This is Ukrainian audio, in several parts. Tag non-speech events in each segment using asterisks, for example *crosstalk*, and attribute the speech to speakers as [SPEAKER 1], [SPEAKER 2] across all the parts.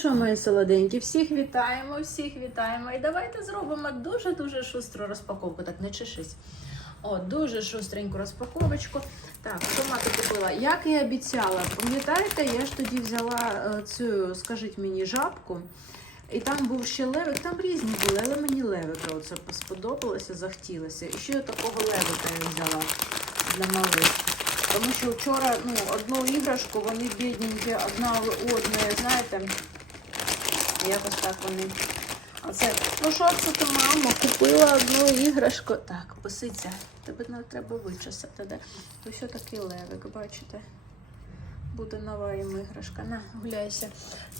[SPEAKER 1] Що, мої солоденькі, всіх вітаємо, всіх вітаємо. І давайте зробимо дуже-дуже шустру розпаковку. Так, не чешись. О, дуже шустреньку розпаковочку. Так, що мати купила? Як і обіцяла, пам'ятаєте, я ж тоді взяла е, цю, скажіть мені, жабку. І там був ще левик, там різні були, але мені левика оце сподобалося, захотілося. І ще такого левика я взяла для малих. Тому що вчора ну, одну іграшку, вони бідненькі, одна одної, знаєте, якось так вони. Оце, ну що це ти, мамо, купила одну іграшку. Так, поситься, тебе не треба вичесати, да? Ось такий левик, бачите? Буде нова їм іграшка. На, гуляйся.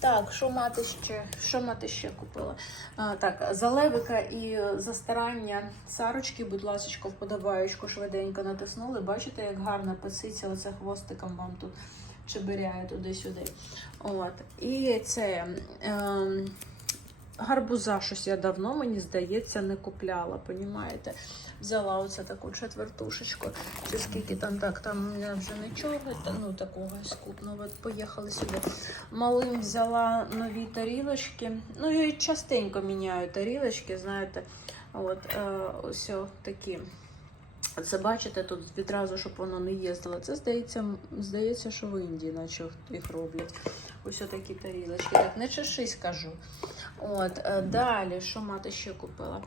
[SPEAKER 1] Так, що мати ще? Що мати ще купила? А, так, за левика і за старання Сарочки, будь ласка, вподобаючку швиденько натиснули. Бачите, як гарно писиться оце хвостиком вам тут чебиряє туди-сюди. От. І це. Ем, Гарбуза щось я давно, мені здається, не купляла, понімаєте? Взяла оце таку четвертушечку. Чи скільки там так, там мене вже нічого, ну такого скупного. Поїхали сюди. Малим взяла нові тарілочки. Ну, я частенько міняю тарілочки, знаєте. От, е, ось такі. Це бачите, тут відразу, щоб воно не їздило. Це здається, здається, що в Індії, наче їх роблять. Ось такі тарілочки. Так, не чешись, кажу. От, е, далі, що мати ще купила?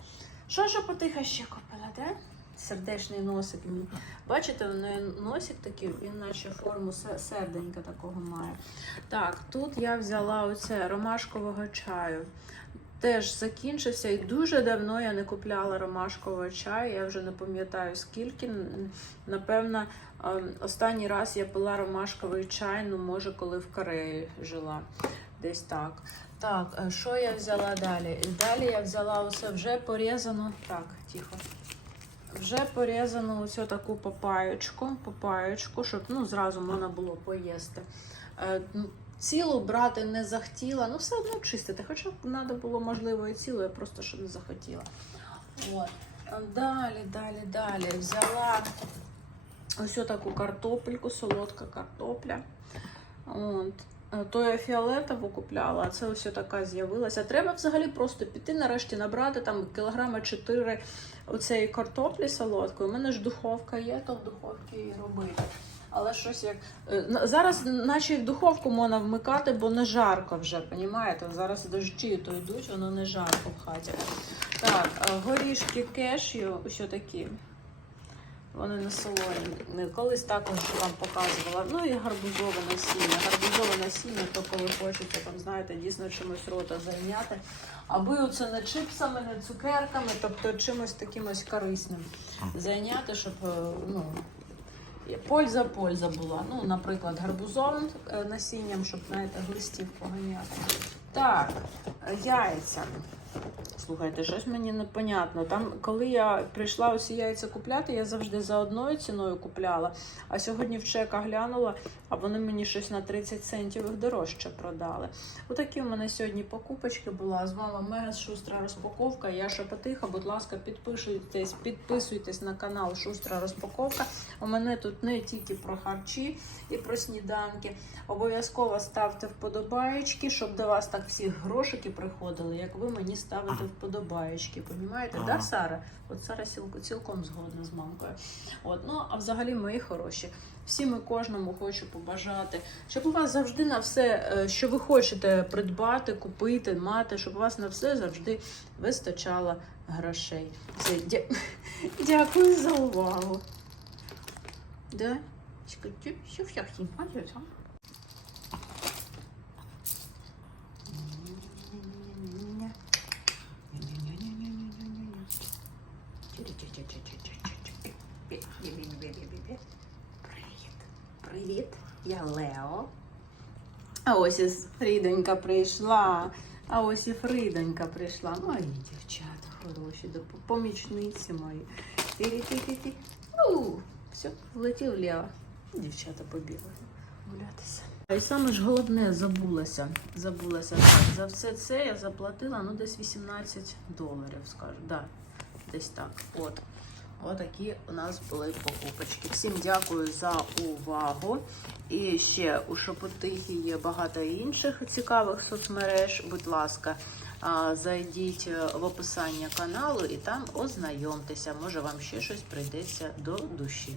[SPEAKER 1] Що ж потиха ще купила, да? Сердечний носик. Бачите, носик такий, він наче форму серденька такого має. Так, тут я взяла оце ромашкового чаю. Теж закінчився і дуже давно я не купляла ромашкового чаю. Я вже не пам'ятаю скільки. Напевно, ем, останній раз я пила ромашковий чай, ну може, коли в Кореї жила. Десь так. Так, е, що я взяла далі? Далі я взяла усе вже порізану. Так, тихо. Вже порізану ось таку папаєчку, папаєчку, щоб ну, зразу можна було поїсти. Цілу брати не захотіла, ну все одно чистити. Хоча б треба було, можливо, і цілу, я просто що не захотіла. От. Далі, далі, далі. Взяла ось таку картопельку, солодка картопля. От. Е, То я фіолетову купляла, а це ось така з'явилася. Треба взагалі просто піти нарешті набрати там кілограма 4 оцеї картоплі солодкої. У мене ж духовка є, то в духовці її робити. Але щось як. е, Зараз, наче в духовку можна вмикати, бо не жарко вже, понімаєте? Зараз дощі то йдуть, воно не жарко в хаті. Так, е, горішки кешю, ось такі. Вони не солоні. Колись також вам показувала. Ну і гарбузове насіння. Гарбузове насіння, то коли хочеться, там, знаєте, дійсно чимось рота зайняти. Аби оце не чипсами, не цукерками, тобто чимось таким ось корисним зайняти, щоб е, ну, польза польза була. Ну, наприклад, гарбузовим е, насінням, щоб, знаєте, глистів поганяти. Так, яйця. Слухайте, щось мені непонятно. Там, коли я прийшла усі яйця купляти, я завжди за одною ціною купляла. А сьогодні в чеках глянула, а вони мені щось на 30 центів їх дорожче продали. Отакі у мене сьогодні покупочки була. З вами мега шустра розпаковка. Я Шепотиха. Будь ласка, підписуйтесь, підписуйтесь на канал Шустра Розпаковка. У мене тут не тільки про харчі і про сніданки. Обов'язково ставте вподобаєчки, щоб до вас так всі грошики приходили, як ви мені ставите вподобаєчки. Понімаєте,
[SPEAKER 2] Ага.
[SPEAKER 1] да, Сара? От Сара цілком, згодна з мамкою. От, ну а взагалі, мої хороші. Всім і кожному хочу побажати, щоб у вас завжди на все, е, що ви хочете придбати, купити, мати, щоб у вас на все завжди вистачало грошей. Все, дя- *laughs* Дякую за увагу. Да? Чекайте, що всіх всім пам'ятаю. Привіт. Привіт, я Лео. А ось і Фрідонька прийшла. А ось і Фридонька прийшла. Мої дівчата хороші, до помічниці мої. У, все, влетів Лео. Дівчата побігли гулятися. І саме ж головне забулася. Забулася. Так, за все це я заплатила ну десь 18 доларів, скажу. Да, десь так. От. Отакі у нас були покупочки. Всім дякую за увагу. І ще у Шепотихі є багато інших цікавих соцмереж. Будь ласка, зайдіть в описання каналу і там ознайомтеся. Може, вам ще щось прийдеться до душі.